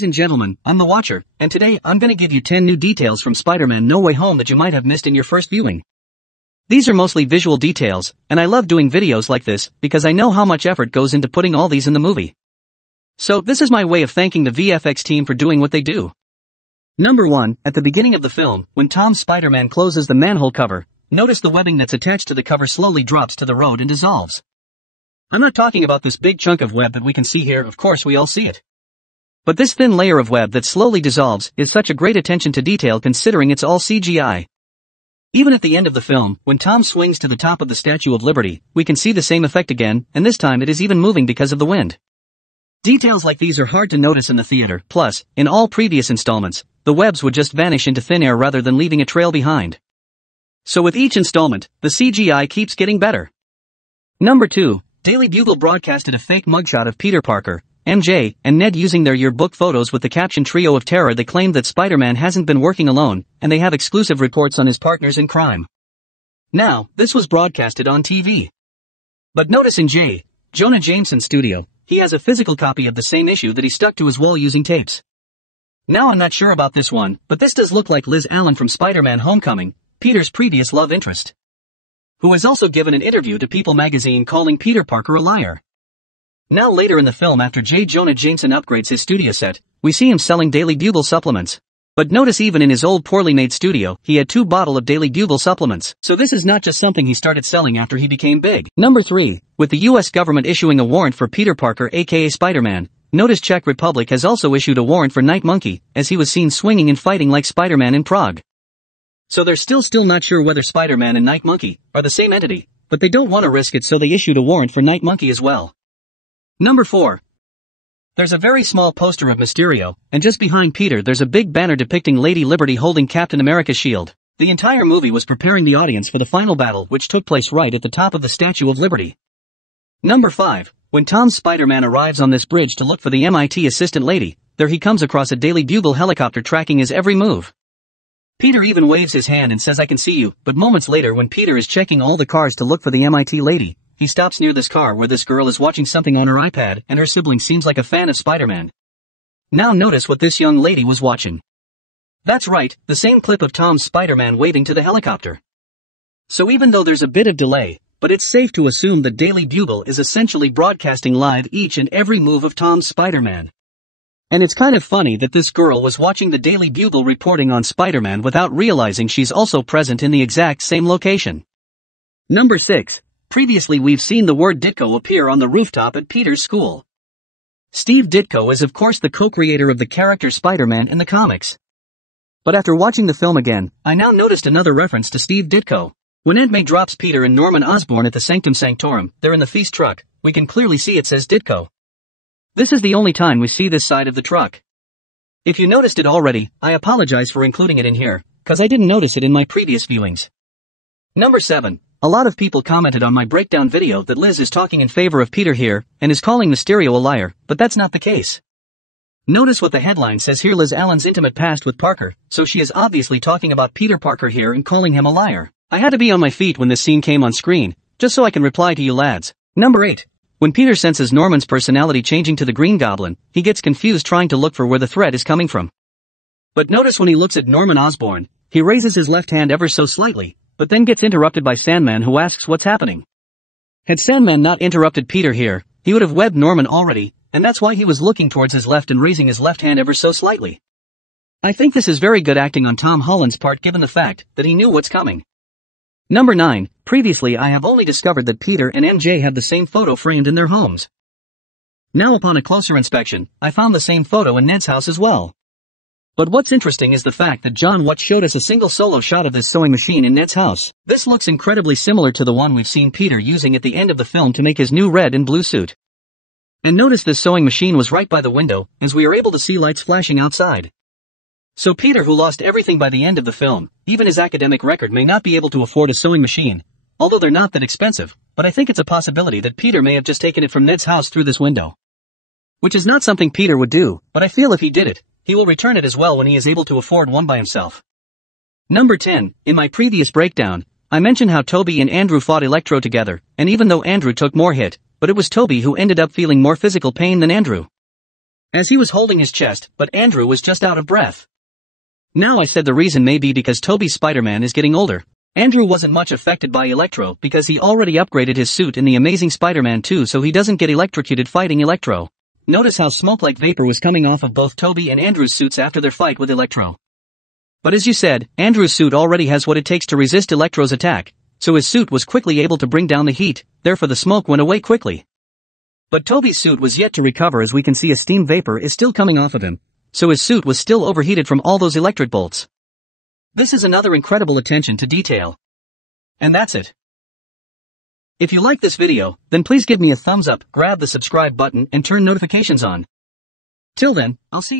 Ladies and gentlemen, I'm the Watcher, and today I'm gonna give you 10 new details from Spider-Man No Way Home that you might have missed in your first viewing. These are mostly visual details, and I love doing videos like this because I know how much effort goes into putting all these in the movie. So this is my way of thanking the VFX team for doing what they do. Number 1, at the beginning of the film, when Tom's Spider-Man closes the manhole cover, notice the webbing that's attached to the cover slowly drops to the road and dissolves. I'm not talking about this big chunk of web that we can see here, of course we all see it. But this thin layer of web that slowly dissolves is such a great attention to detail considering it's all CGI. Even at the end of the film, when Tom swings to the top of the Statue of Liberty, we can see the same effect again, and this time it is even moving because of the wind. Details like these are hard to notice in the theater, plus, in all previous installments, the webs would just vanish into thin air rather than leaving a trail behind. So with each installment, the CGI keeps getting better. Number 2, Daily Bugle broadcasted a fake mugshot of Peter Parker, MJ, and Ned using their yearbook photos with the caption "Trio of Terror." They claimed that Spider-Man hasn't been working alone, and they have exclusive reports on his partners in crime. Now, this was broadcasted on TV. But notice in Jonah Jameson's studio, he has a physical copy of the same issue that he stuck to his wall using tapes. Now I'm not sure about this one, but this does look like Liz Allen from Spider-Man Homecoming, Peter's previous love interest, who has also given an interview to People magazine calling Peter Parker a liar. Now later in the film, after Jonah Jameson upgrades his studio set, we see him selling Daily Bugle supplements. But notice even in his old poorly made studio, he had 2 bottles of Daily Bugle supplements. So this is not just something he started selling after he became big. Number 3, with the US government issuing a warrant for Peter Parker aka Spider-Man, notice Czech Republic has also issued a warrant for Night Monkey, as he was seen swinging and fighting like Spider-Man in Prague. So they're still not sure whether Spider-Man and Night Monkey are the same entity, but they don't want to risk it, so they issued a warrant for Night Monkey as well. Number 4. There's a very small poster of Mysterio, and just behind Peter there's a big banner depicting Lady Liberty holding Captain America's shield. The entire movie was preparing the audience for the final battle, which took place right at the top of the Statue of Liberty. Number 5. When Tom's Spider-Man arrives on this bridge to look for the MIT assistant lady, there he comes across a Daily Bugle helicopter tracking his every move. Peter even waves his hand and says, "I can see you," but moments later when Peter is checking all the cars to look for the MIT lady, he stops near this car where this girl is watching something on her iPad and her sibling seems like a fan of Spider-Man. Now notice what this young lady was watching. That's right, the same clip of Tom's Spider-Man waving to the helicopter. So even though there's a bit of delay, but it's safe to assume that Daily Bugle is essentially broadcasting live each and every move of Tom's Spider-Man. And it's kind of funny that this girl was watching the Daily Bugle reporting on Spider-Man without realizing she's also present in the exact same location. Number 6. Previously we've seen the word Ditko appear on the rooftop at Peter's school. Steve Ditko is of course the co-creator of the character Spider-Man in the comics. But after watching the film again, I now noticed another reference to Steve Ditko. When Aunt May drops Peter and Norman Osborn at the Sanctum Sanctorum, they're in the feast truck, we can clearly see it says Ditko. This is the only time we see this side of the truck. If you noticed it already, I apologize for including it in here, cause I didn't notice it in my previous viewings. Number 7. A lot of people commented on my breakdown video that Liz is talking in favor of Peter here, and is calling Mysterio a liar, but that's not the case. Notice what the headline says here: Liz Allen's intimate past with Parker, so she is obviously talking about Peter Parker here and calling him a liar. I had to be on my feet when this scene came on screen, just so I can reply to you lads. Number 8. When Peter senses Norman's personality changing to the Green Goblin, he gets confused trying to look for where the threat is coming from. But notice when he looks at Norman Osborn, he raises his left hand ever so slightly, but then gets interrupted by Sandman, who asks what's happening. Had Sandman not interrupted Peter here, he would have webbed Norman already, and that's why he was looking towards his left and raising his left hand ever so slightly. I think this is very good acting on Tom Holland's part given the fact that he knew what's coming. Number 9. Previously I have only discovered that Peter and MJ have the same photo framed in their homes. Now upon a closer inspection, I found the same photo in Ned's house as well. But what's interesting is the fact that John Watts showed us a single solo shot of this sewing machine in Ned's house. This looks incredibly similar to the one we've seen Peter using at the end of the film to make his new red and blue suit. And notice this sewing machine was right by the window, as we are able to see lights flashing outside. So Peter, who lost everything by the end of the film, even his academic record, may not be able to afford a sewing machine, although they're not that expensive, but I think it's a possibility that Peter may have just taken it from Ned's house through this window. Which is not something Peter would do, but I feel if he did it, he will return it as well when he is able to afford one by himself. Number 10. In my previous breakdown, I mentioned how Tobey and Andrew fought Electro together, and even though Andrew took more hit, but it was Tobey who ended up feeling more physical pain than Andrew. as he was holding his chest, but Andrew was just out of breath. Now I said the reason may be because Tobey's Spider-Man is getting older. Andrew wasn't much affected by Electro because he already upgraded his suit in the Amazing Spider-Man 2 so he doesn't get electrocuted fighting Electro. Notice how smoke-like vapor was coming off of both Tobey and Andrew's suits after their fight with Electro. But as you said, Andrew's suit already has what it takes to resist Electro's attack, so his suit was quickly able to bring down the heat, therefore the smoke went away quickly. But Tobey's suit was yet to recover as we can see a steam vapor is still coming off of him, so his suit was still overheated from all those electric bolts. This is another incredible attention to detail. And that's it. If you like this video, then please give me a thumbs up, grab the subscribe button and turn notifications on. Till then, I'll see you.